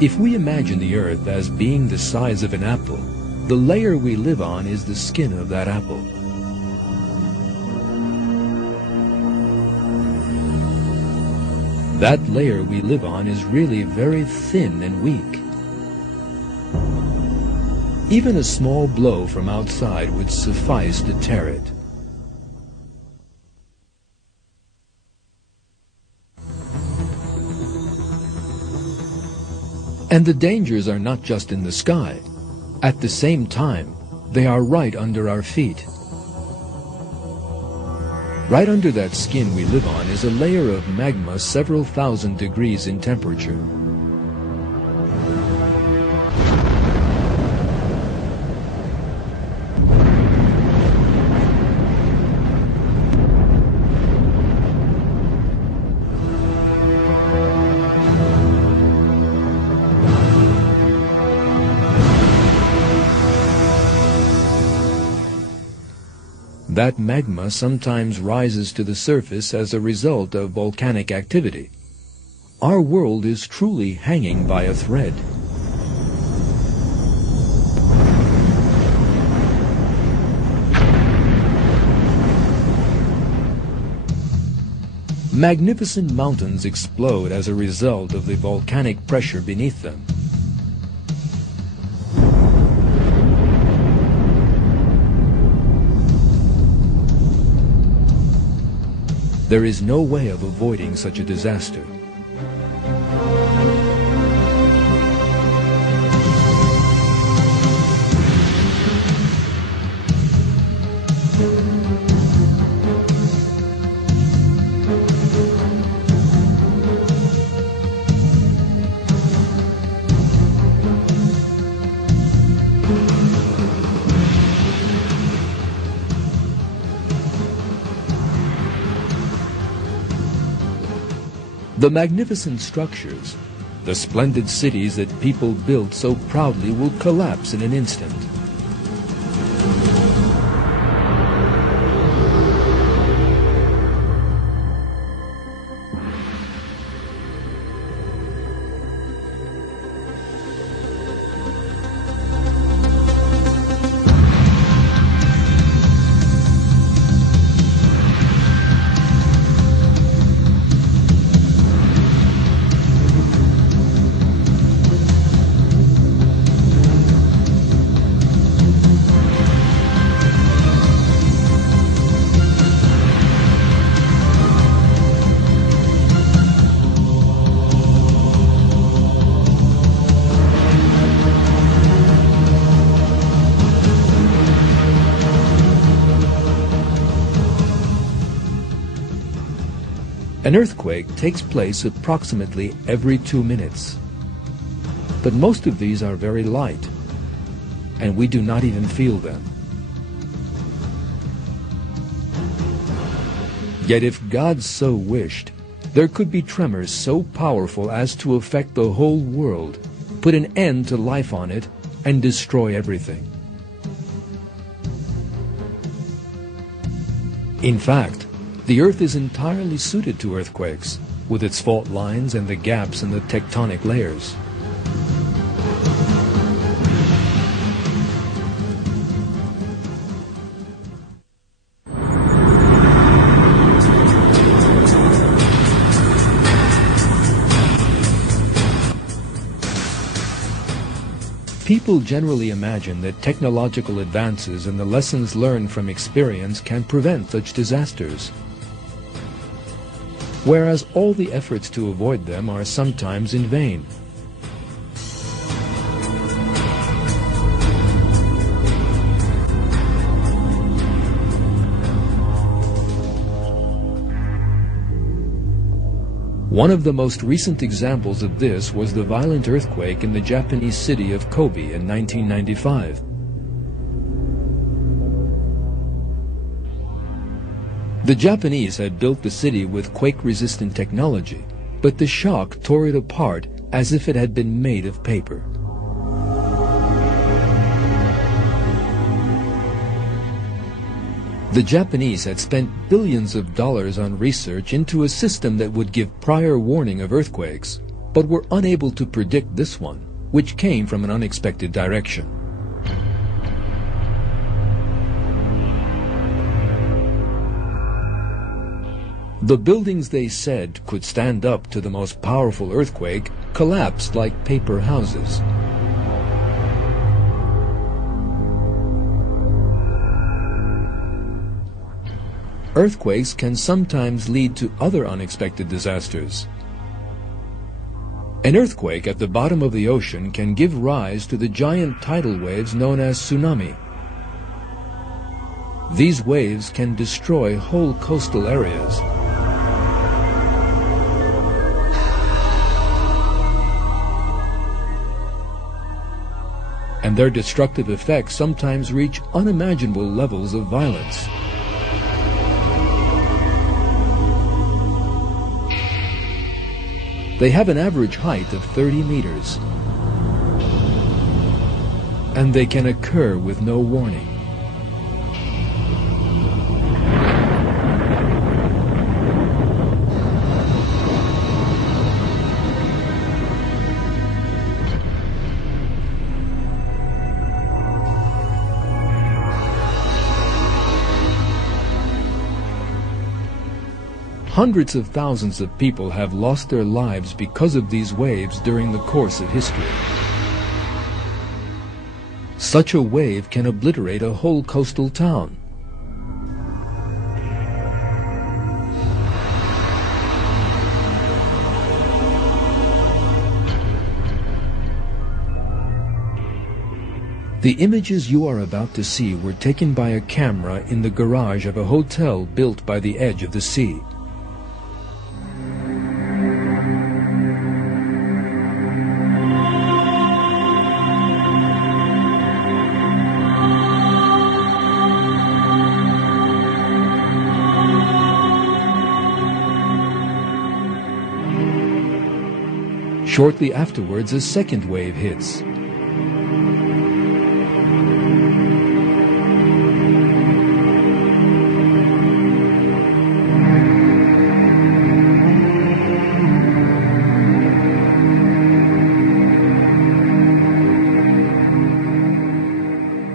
If we imagine the Earth as being the size of an apple, the layer we live on is the skin of that apple. That layer we live on is really very thin and weak. Even a small blow from outside would suffice to tear it. And the dangers are not just in the sky. At the same time, they are right under our feet. Right under that skin we live on is a layer of magma several thousand degrees in temperature. That magma sometimes rises to the surface as a result of volcanic activity. Our world is truly hanging by a thread. Magnificent mountains explode as a result of the volcanic pressure beneath them. There is no way of avoiding such a disaster. The magnificent structures, the splendid cities that people built so proudly will collapse in an instant. An earthquake takes place approximately every 2 minutes. But most of these are very light, and we do not even feel them. Yet if God so wished, there could be tremors so powerful as to affect the whole world, put an end to life on it, and destroy everything. In fact, the Earth is entirely suited to earthquakes, with its fault lines and the gaps in the tectonic layers. People generally imagine that technological advances and the lessons learned from experience can prevent such disasters, whereas all the efforts to avoid them are sometimes in vain. One of the most recent examples of this was the violent earthquake in the Japanese city of Kobe in 1995. The Japanese had built the city with quake-resistant technology, but the shock tore it apart as if it had been made of paper. The Japanese had spent billions of dollars on research into a system that would give prior warning of earthquakes, but were unable to predict this one, which came from an unexpected direction. The buildings they said could stand up to the most powerful earthquake collapsed like paper houses. Earthquakes can sometimes lead to other unexpected disasters. An earthquake at the bottom of the ocean can give rise to the giant tidal waves known as tsunami. These waves can destroy whole coastal areas. And their destructive effects sometimes reach unimaginable levels of violence. They have an average height of 30 meters, and they can occur with no warning. Hundreds of thousands of people have lost their lives because of these waves during the course of history. Such a wave can obliterate a whole coastal town. The images you are about to see were taken by a camera in the garage of a hotel built by the edge of the sea. Shortly afterwards, a second wave hits.